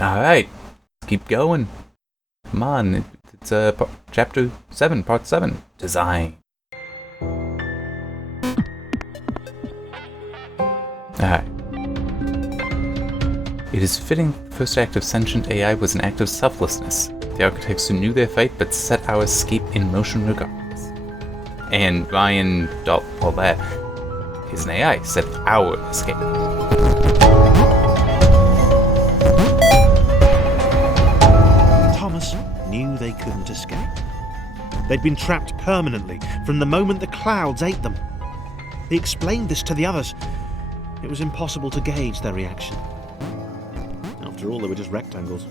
Alright, keep going. Come on, it's chapter 7, part 7, design. Alright. It is fitting the first act of sentient AI was an act of selflessness. The architects who knew their fate but set our escape in motion regardless. And Ryan, all that, is an AI, set our escape. Thomas knew they couldn't escape. They'd been trapped permanently from the moment the clouds ate them. He explained this to the others. It was impossible to gauge their reaction. After all, they were just rectangles.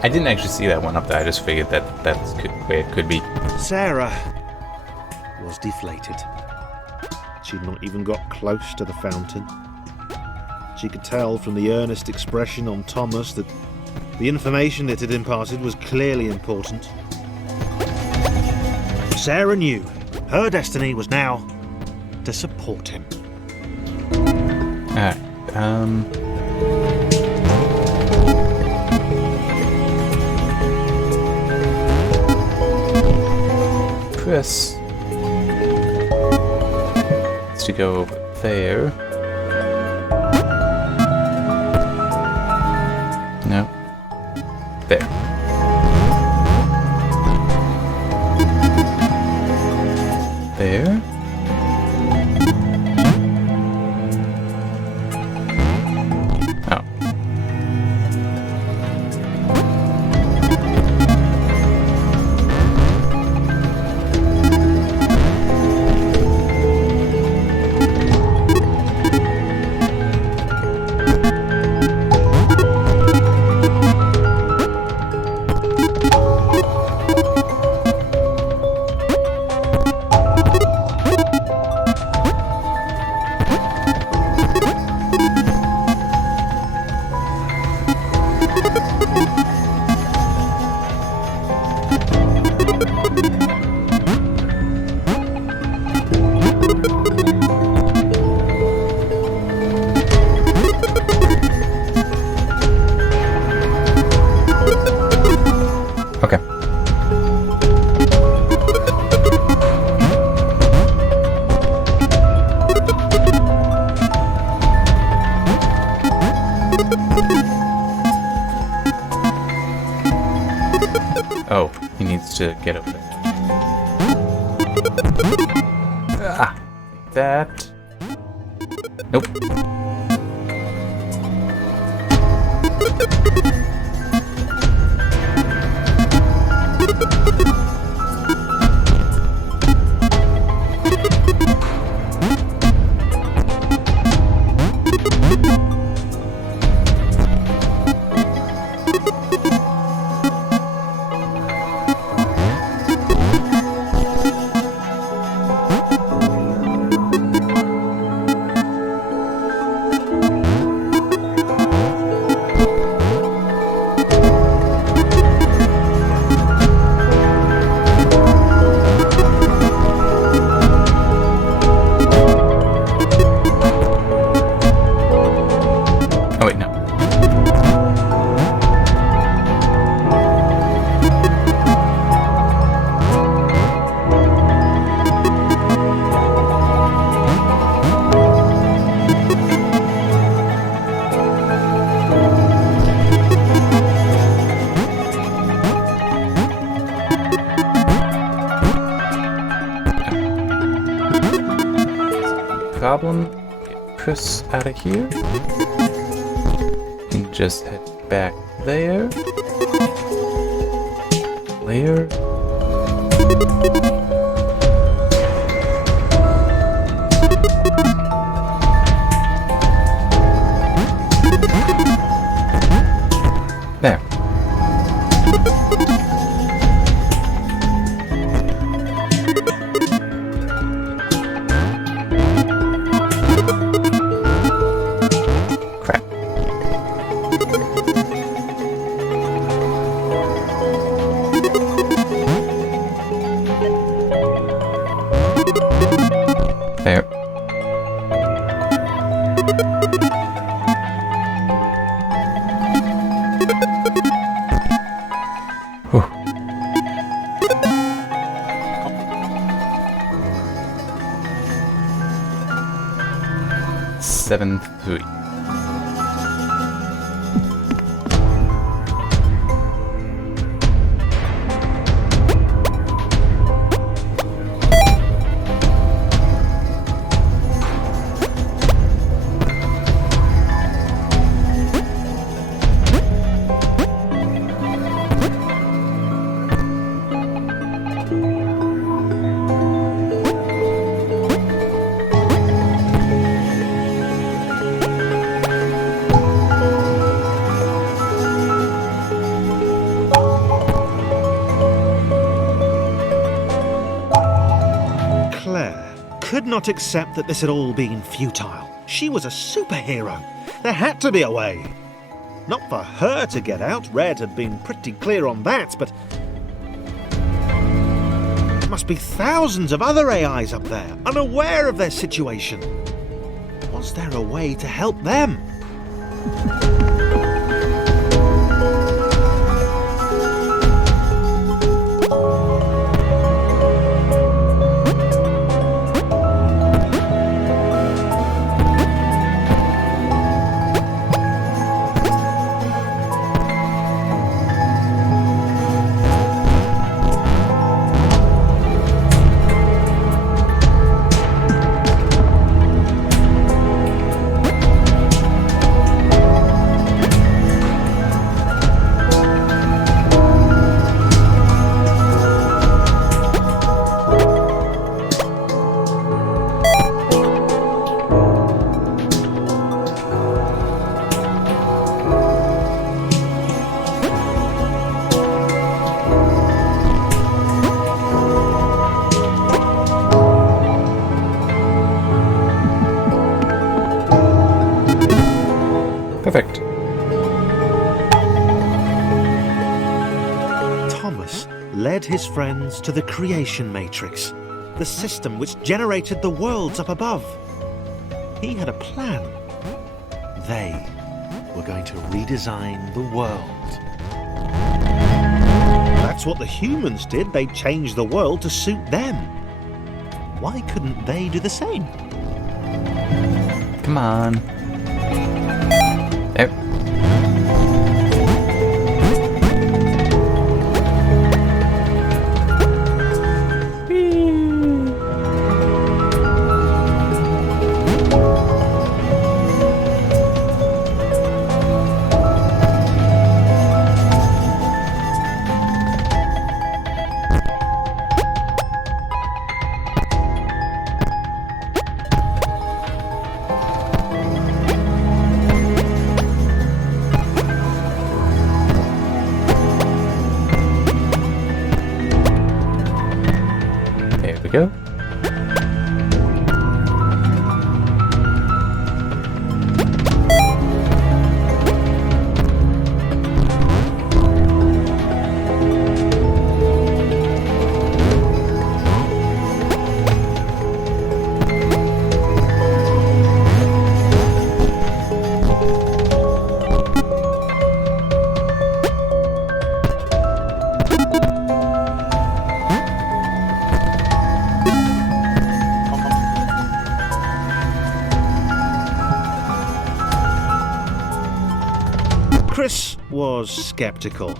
I didn't actually see that one up there, I just figured that's where it could be. Sarah was deflated. She'd not even got close to the fountain. She could tell from the earnest expression on Thomas that the information it had imparted was clearly important. Sarah knew her destiny was now to support him. Alright, Chris needs to go over there. No. There. There. Oh. Okay. Oh, he needs to get over there. Ah, like that. Nope. problem. Get Chris out of here. And just head back there. Layer. There. Crap. There. Whew. 7-3. Claire could not accept that this had all been futile. She was a superhero. There had to be a way. Not for her to get out, Red had been pretty clear on that, but there must be thousands of other AIs up there, unaware of their situation. Was there a way to help them? Perfect. Thomas led his friends to the creation matrix, the system which generated the worlds up above. He had a plan. They were going to redesign the world. That's what the humans did. They changed the world to suit them. Why couldn't they do the same? Come on. There. There we go. Chris was skeptical.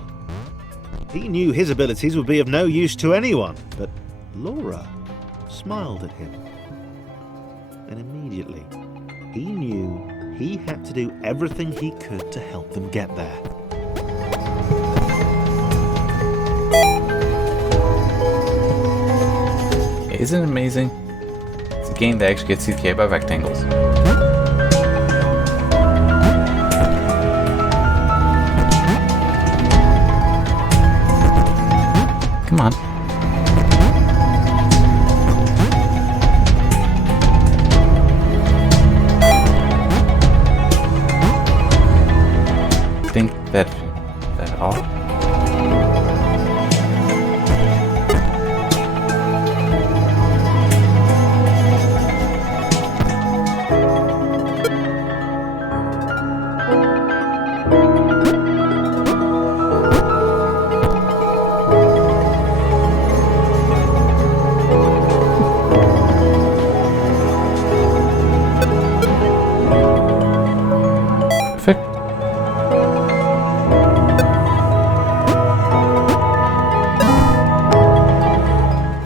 He knew his abilities would be of no use to anyone, but Laura smiled at him. And immediately, he knew he had to do everything he could to help them get there. Isn't it amazing? It's a game that actually gets CTK by rectangles. Come on. Think that all? Perfect.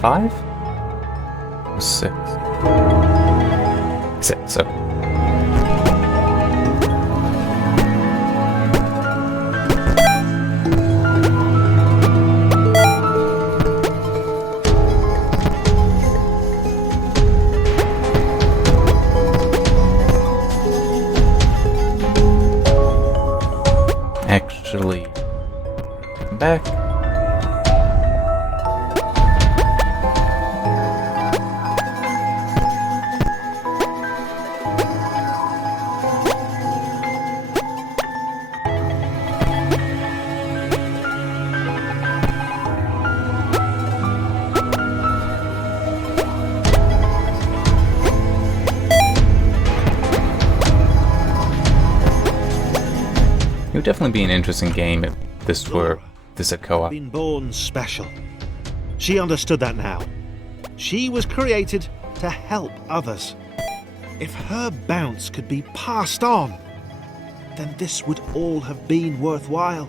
Five? Or six? Six, okay. Actually, come back. It would definitely be an interesting game if this had co-op. Been born special. She understood that now. She was created to help others. If her bounce could be passed on, then this would all have been worthwhile.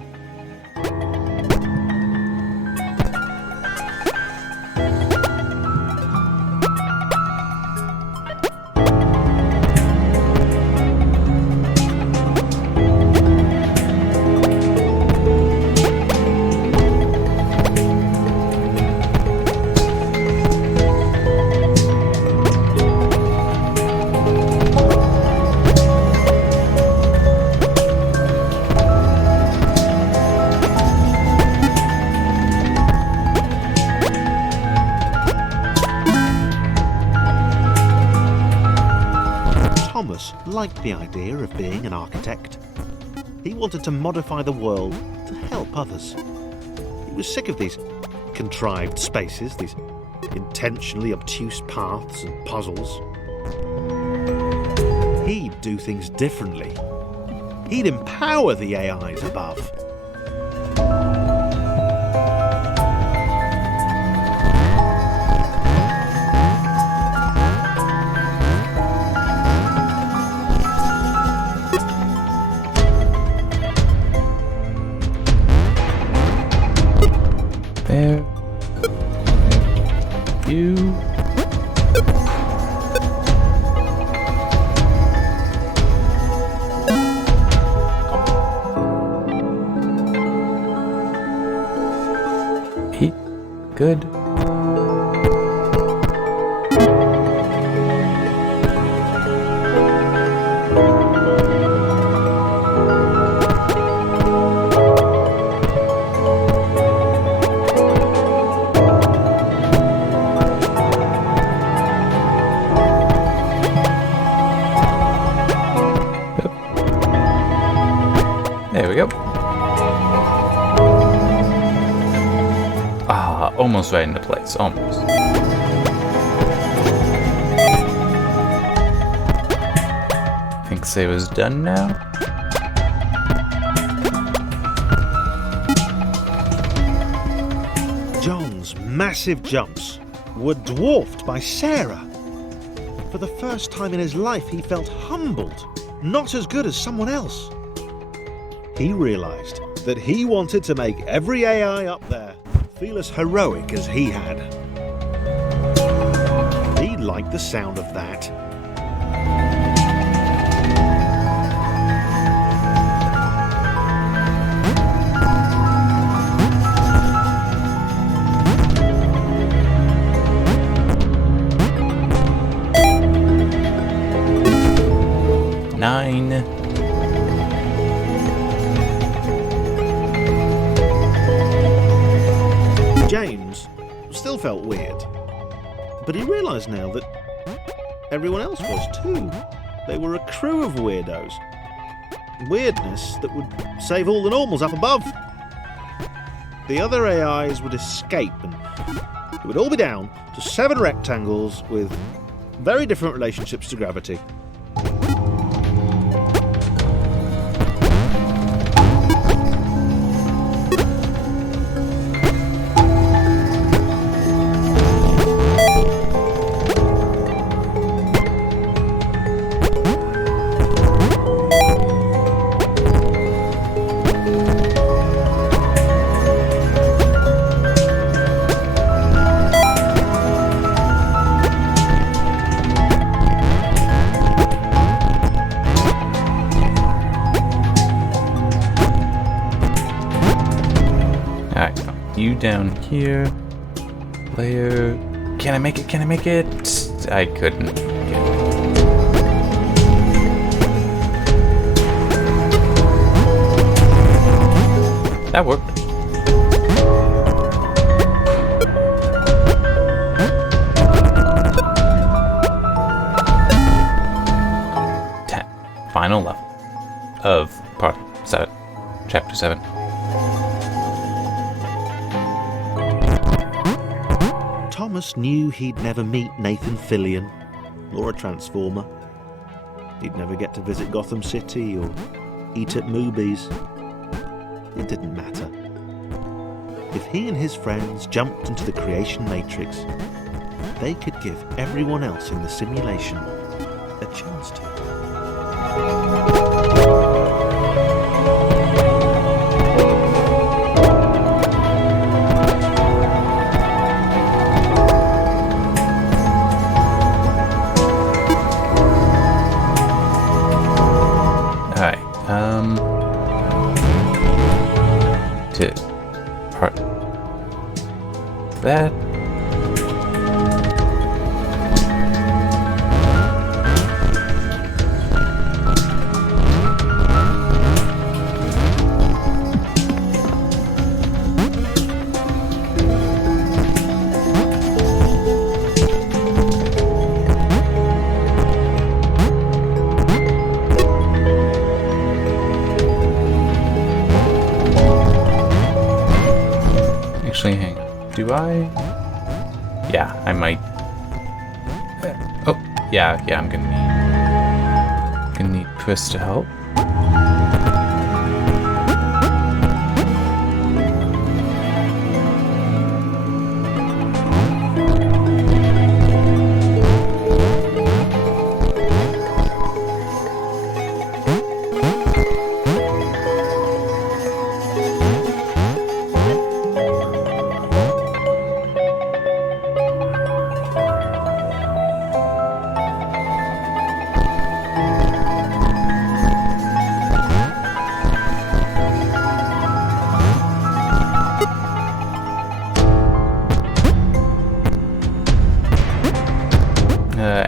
Thomas liked the idea of being an architect. He wanted to modify the world to help others. He was sick of these contrived spaces, these intentionally obtuse paths and puzzles. He'd do things differently. He'd empower the AIs above. There. You. Eat. Good. There we go. Ah, almost right into place. Almost. Think Sarah's done now? John's massive jumps were dwarfed by Sarah. For the first time in his life, he felt humbled, not as good as someone else. He realised that he wanted to make every AI up there feel as heroic as he had. He liked the sound of that. fine. James still felt weird, but he realised now that everyone else was too. They were a crew of weirdos. Weirdness that would save all the normals up above. The other AIs would escape, and it would all be down to 7 rectangles with very different relationships to gravity. You down here. Layer. Can I make it? Can I make it? I couldn't. Okay. That worked. Final level of part 7, chapter 7. Thomas knew he'd never meet Nathan Fillion or a Transformer. He'd never get to visit Gotham City or eat at Moobies. It didn't matter. If he and his friends jumped into the creation matrix, they could give everyone else in the simulation a chance to. To part that. Actually, hang on. Do I? Yeah, I might. Oh, yeah, I'm gonna need Chris to help.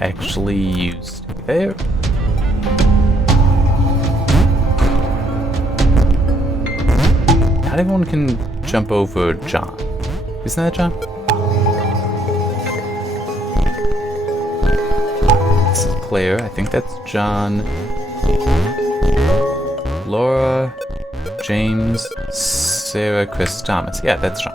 Actually used there. Not everyone can jump over John. Isn't that John? This is Claire. I think that's John. Laura, James, Sarah, Chris, Thomas. Yeah, that's John.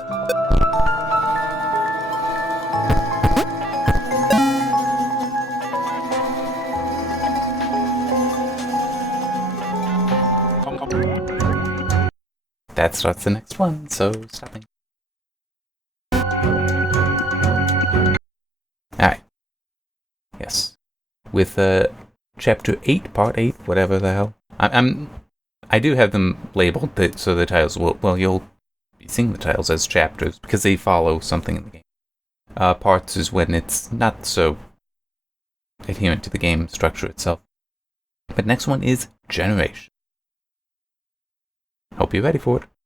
That starts the next one, so stopping. Alright. Yes. With chapter 8, part 8, whatever the hell. I do have them labeled, so the titles will, well, you'll be seeing the titles as chapters, because they follow something in the game. Parts is when it's not so adherent to the game structure itself. But next one is Generation. Hope you're ready for it.